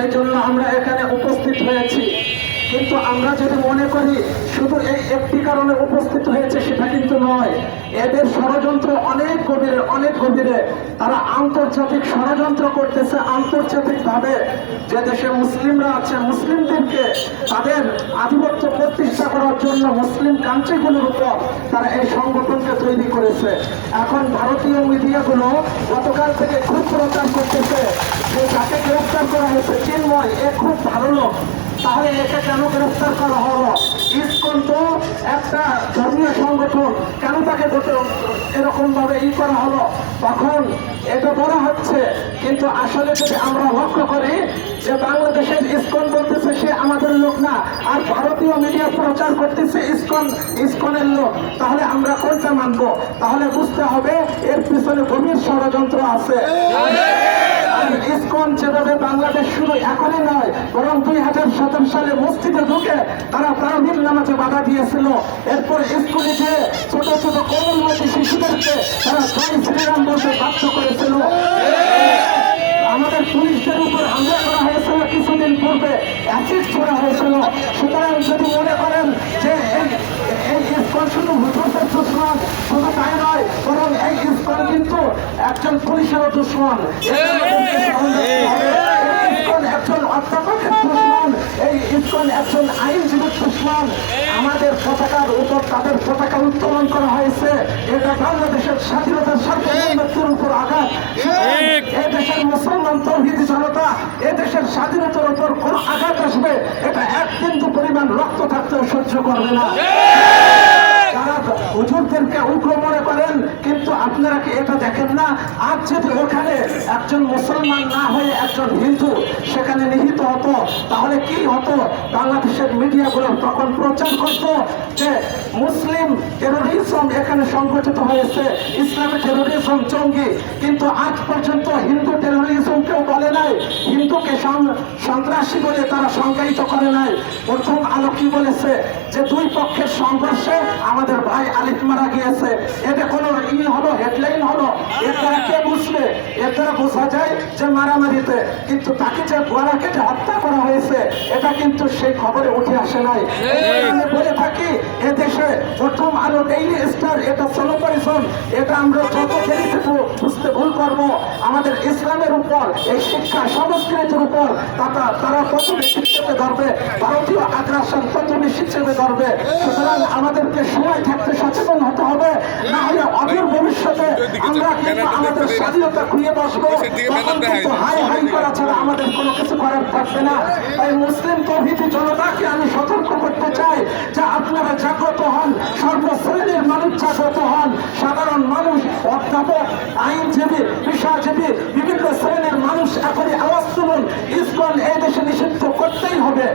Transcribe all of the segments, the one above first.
সেই জন্য আমরা এখানে উপস্থিত হয়েছি। কিন্তু আমরা যদি মনে করি শুধু এই একটি কারণে উপস্থিত হয়েছে, সেটা কিন্তু নয়। এদের ষড়যন্ত্র অনেক গভীরে, অনেক গভীরে। তারা আন্তর্জাতিক ষড়যন্ত্র করতেছে আন্তর্জাতিকভাবে। যে দেশে মুসলিমরা আছে, মুসলিমদেরকে তাদের আধিপত্য প্রতিষ্ঠা করার জন্য মুসলিম কান্ট্রিগুলোর উপর তারা এই সংগঠনকে তৈরি করেছে। এখন ভারতীয় মিডিয়াগুলো গতকাল থেকে খুব প্রচার করতেছে যে তাকে গ্রেফতার করা হয়েছে চিন্ময়, এ খুব ভালো লোক, তাহলে একে কেন গ্রেফতার করা হলো? ইসকন তো একটা ধর্মীয় সংগঠন, কেন তাকে এরকম ভাবে করা হলো? তখন এটা বলা হচ্ছে, কিন্তু আসলে যদি আমরা লক্ষ্য করি যে বাংলাদেশের ইসকন বলতেছে সে আমাদের লোক না, আর ভারতীয় মিডিয়া প্রচার করতেছে ইসকনের লোক, তাহলে আমরা কোনটা মানবো? তাহলে বুঝতে হবে এর পিছনে গভীর ষড়যন্ত্র আছে। ইসকন যেভাবে বাংলাদেশ শুধু এখনই নয়, বরং 2017 সালে মসজিদে ঢুকে তারা তারাবির নামাজে বাধা দিয়েছিল। এরপর স্কুলে যে ছোট ছোট কোমলমতি শিশুদেরকে তারা জয় শ্রীরাম বলতে বাধ্য করেছিল। আমাদের পুলিশদের উপর হামলা করা হয়েছিল কিছুদিন পূর্বে, অ্যাসিড ছোড়া হয়েছিল। সুতরাং যদি মনে করেন যে এই ইসকন শুধু হুজুরদের দুশ্মন, শুধু তাই নয়, বরং এই ইসকন কিন্তু একজন পুলিশেরও দুশ্মন, ইসকন একজন অধ্যাপকের দুশ্মন, এই ইসকন একজন আইনজীবীর দুশ্মন। আমাদের পতাকার উপর তাদের পতাকা উত্তোলন করা হয়েছে, এটা বাংলাদেশের স্বাধীনতার সার্বভৌমত্বের উপর আঘাত। এই দেশের মুসলমান তৌহিদি জনতা এ দেশের স্বাধীনতার উপর কোন আঘাত আসবে, এটা এক বিন্দু পরিমাণ রক্ত থাকতেও সহ্য করবে না। যারা হুজুরদেরকে উগ্র মনে করেন, কিন্তু আপনারা কি এটা দেখেন না, আজ যদি ওখানে একজন মুসলমান না হয়ে একজন হিন্দু সেখানে নিহিত হতো, তাহলে কি হতো? বাংলাদেশের মিডিয়াগুলো তখন প্রচার করত যে মুসলিম টেরোরিজম এখানে সংগঠিত হয়েছে, ইসলামী টেরোরিজম জঙ্গি। কিন্তু আজ পর্যন্ত হিন্দু টেরোরিজম কেউ বলে নাই, হিন্দুকে সন্ত্রাসী বলে তারা সংজ্ঞায়িত করে নাই। প্রথম আলো কি বলেছে যে দুই পক্ষের সংঘর্ষে আমাদের ভাই আলিফ মারা গিয়েছে। এটা কোনো হলো, হেডলাইন হলো, এর দ্বারা কে বুঝবে? এর দ্বারা বোঝা যায় যে মারামারিতে, কিন্তু তাকে যে গলা কেটে হত্যা করা হয়েছে এটা কিন্তু সেই খবরে উঠে আসে নাই। বলে থাকি এদেশে প্রথম আলো, ডেইলি স্টার, এটা সেলিব্রেশন, এটা আমরা যত দেরিতে বুঝতে ভুল করবো, আমাদের ইসলামের উপর, এই শিক্ষা সংস্কৃতির উপর তারা তত বেশি চেপে ধরবে, ভারতীয় আগ্রাসন তত বেশি চেপে ধরবে। সুতরাং আমাদেরকে সময় থাকতে সচেতন হতে হবে, না হলে অদূর ভবিষ্যতে আমরা কিন্তু আমাদের স্বাধীনতা খুঁজে বসবো, তখন কিন্তু হাই হাই করা ছাড়া আমাদের কোনো কিছু করার থাকবে না। তাই মুসলিম তৌহিদি জনতাকে আমি সতর্ক করতে চাই যে আপনারা জাগ্রত হন, সর্বশ্রেণীর মানুষ জাগ্রত হন, সাধারণ মানুষ, অধ্যাপক, আইনজীবী, পেশাজীবী, বিভিন্ন শ্রেণীর মানুষ এখনই আওয়াজ তুলুন। ইসকন এই দেশে নিষিদ্ধ করতেই হবে।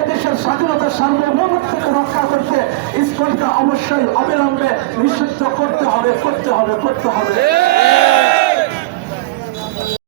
এদেশের স্বাধীনতার সার্বভৌমত্বকে রক্ষা করতে ইসকনকে অবশ্যই অবিলম্বে নিষিদ্ধ করতে হবে, করতে হবে, করতে হবে।